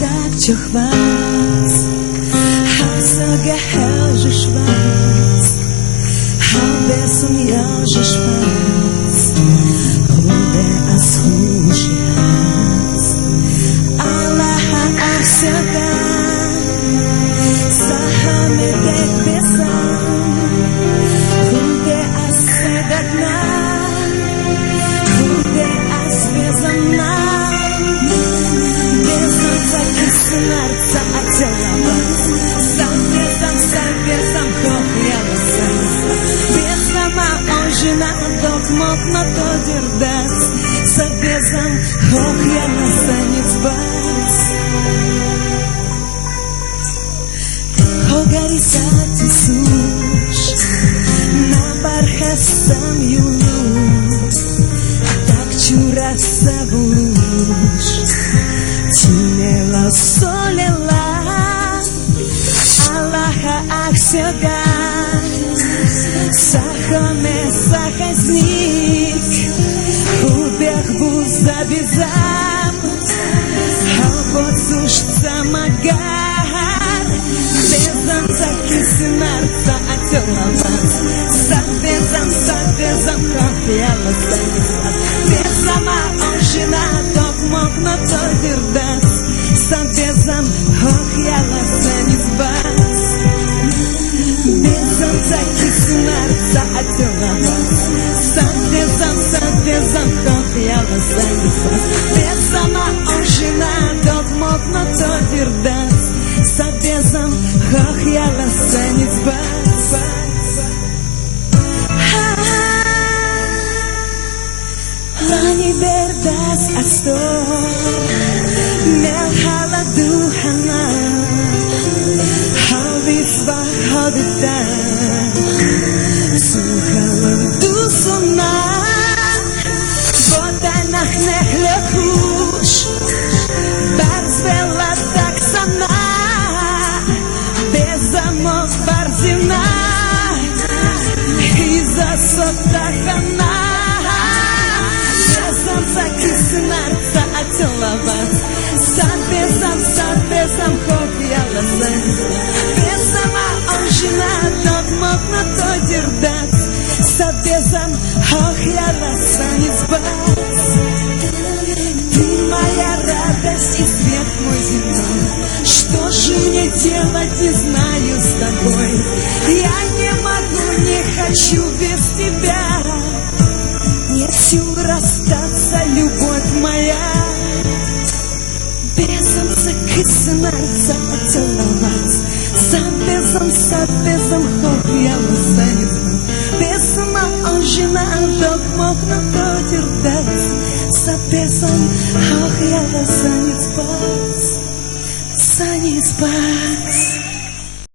tak cię chwals, Hasoga helży szwals, Habesum jaży szwals, Hude as hujas, Allaha asaga, Sahame dek besam, Hude as sedagna, Hude as vezamna. Снарца отеловать, сам хохлялся. Безама он жена, док мог на то дердать, Сабезам хохлялся не спать. Хогарисати суш, на бархасам юлуш, так чураса вулуш. Tinela solela, Allaha aksega, Sahame sahaznik, Ubeh buzda bizam, Halbocush zamagar, Bezam zakisnarca atelavaz, Sabezam hafjala sanizvaz, Bezama onjina mog na to dirdas, Sabezam hokjala sanizvaz, Bezam zakisnarca atelavaz, Sabezam hokjala sanizvaz, Bezama onjina mog na to dirdas, Sabezam hokjala sanizvaz. Lani berdas astor, Melhala duhana, Halvis bahadita, Suhala dusuna, Bodanach nehlechush, Barzvela taksana, Bezamok barzina, Iza sotachana. Zakisnarca atelavaz, Sabezam hokjala sanizvaz, Bezama onjina dok mog na to dirdat, Sabezam hokjala sanizvaz. Ты моя радость и свет мой земной, Что же мне делать, не знаю с тобой, Я не могу, не хочу без тебя. Нет сил расстаться, любовь моя. Безом закиснарца поцеловать, Sabezam хохляла санизваз, Безама онжина док мог на то дердать, Sabezam хохляла санизваз.